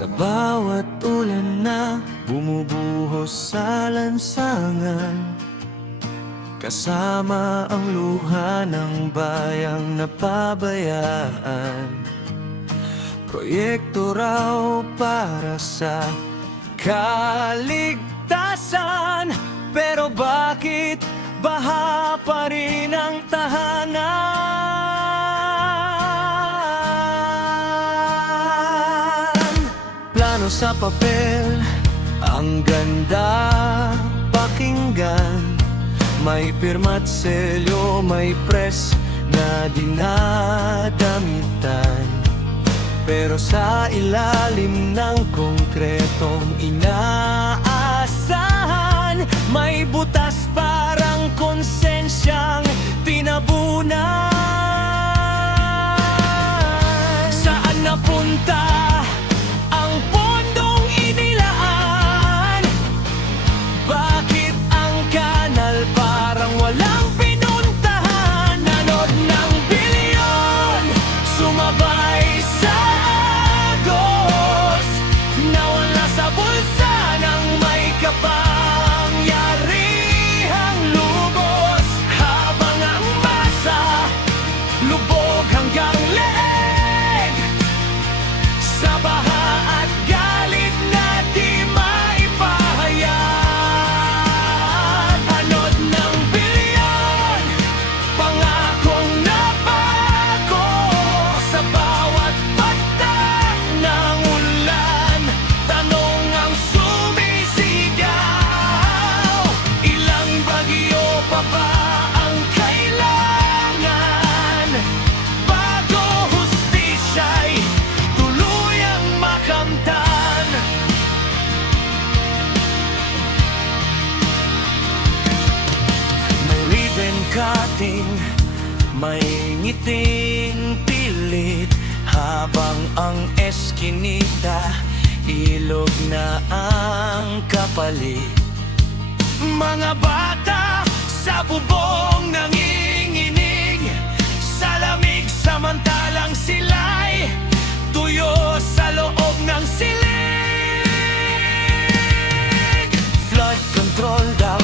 Sa bawat ulan na bumubuhos sa lansangan, kasama ang luha ng bayang napabayaan. Proyekto raw para sa kaligtasan, pero bakit baha pa rin ang tahanan? Plano sa papel, ang ganda pakinggan. May pirma't selyo, may press na dinadamitan. Pero sa ilalim ng konkretong inaasahan, may butas parang konsensyang tinabunan. Saan napunta ang pondong inilaan? Bakit ang kanal parang walang pinuntahan? Nanod ng bilyon, sumabay sa agos, nawala sa bulsa ng may kapangyarihang lubos. Habang ang masa lubog hanggang leeg, sa baha at galit na di maipahayag. Anod ng bilyon, pangakong napako, sa bawat patak ng ulan, tanong ang sumisigaw. Ilang bagyo pa ba ang kailangan bago hustisya'y tuluyang makamtan? May ribbon cutting, may ngiting pilit, habang ang eskinita ilog na ang kapalit. Mga bata sa bubong nanginginig sa lamig, samantalang sila'y tuyo sa loob ng silig. Flood control daw,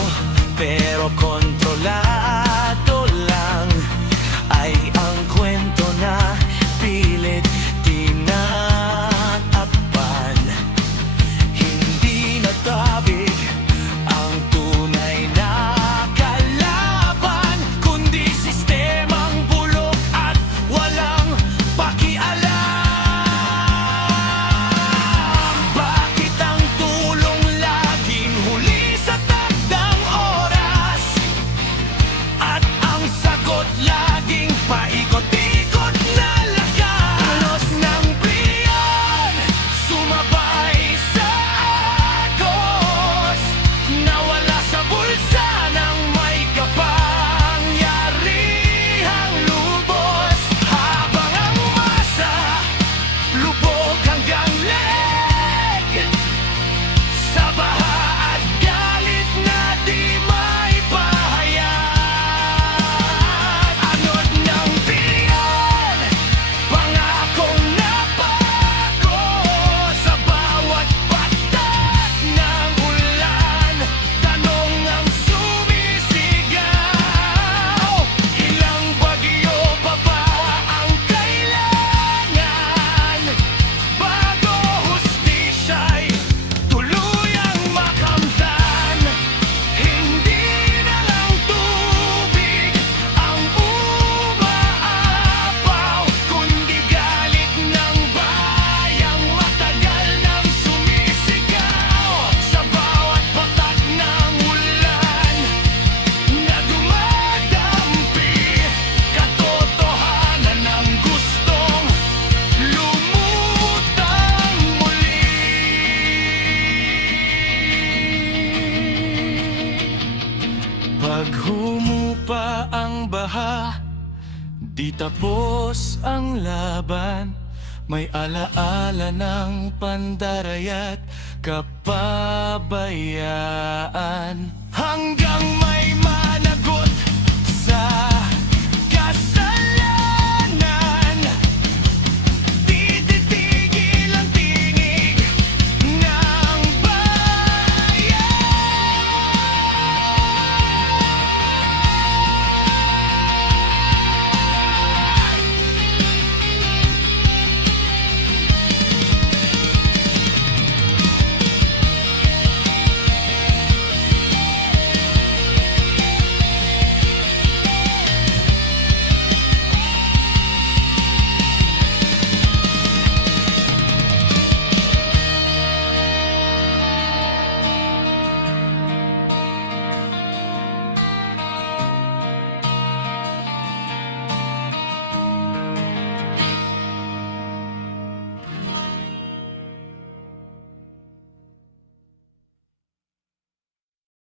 pero kontrolado lang, ay ang kwento na pilit tinatakpan. Hindi natabig ang tunay na kalaban, kundi sistemang bulok at walang pakialam. Bakit ang tulong laging huli sa takdang oras, at ang sagot laging paikot-ikot na lakas? Alos ng bilyon, sumabay sa agos, nawala sa bulsa ng may kapangyarihang lubos. Habang ang masa lubog hanggang leeg, sa baha at galit na di maipahayag. Anod ng bilyon, pangakong napako, sa bawat patak ng ulan, tanong ang sumisigaw. Ilang bagyo pa ba ang kailangan bago hustisya'y tuluyang makamtan? Hindi na lang tubig ang umaapaw, kundi galit ng bayang matagal nang sumisigaw. Sa bawat patak ng ulan na dumadampi, katotohanan ng gustong lumutang muli. Pag humupa ang baha, di tapos ang laban. May alaala ng pandarayat kapabayaan, hanggang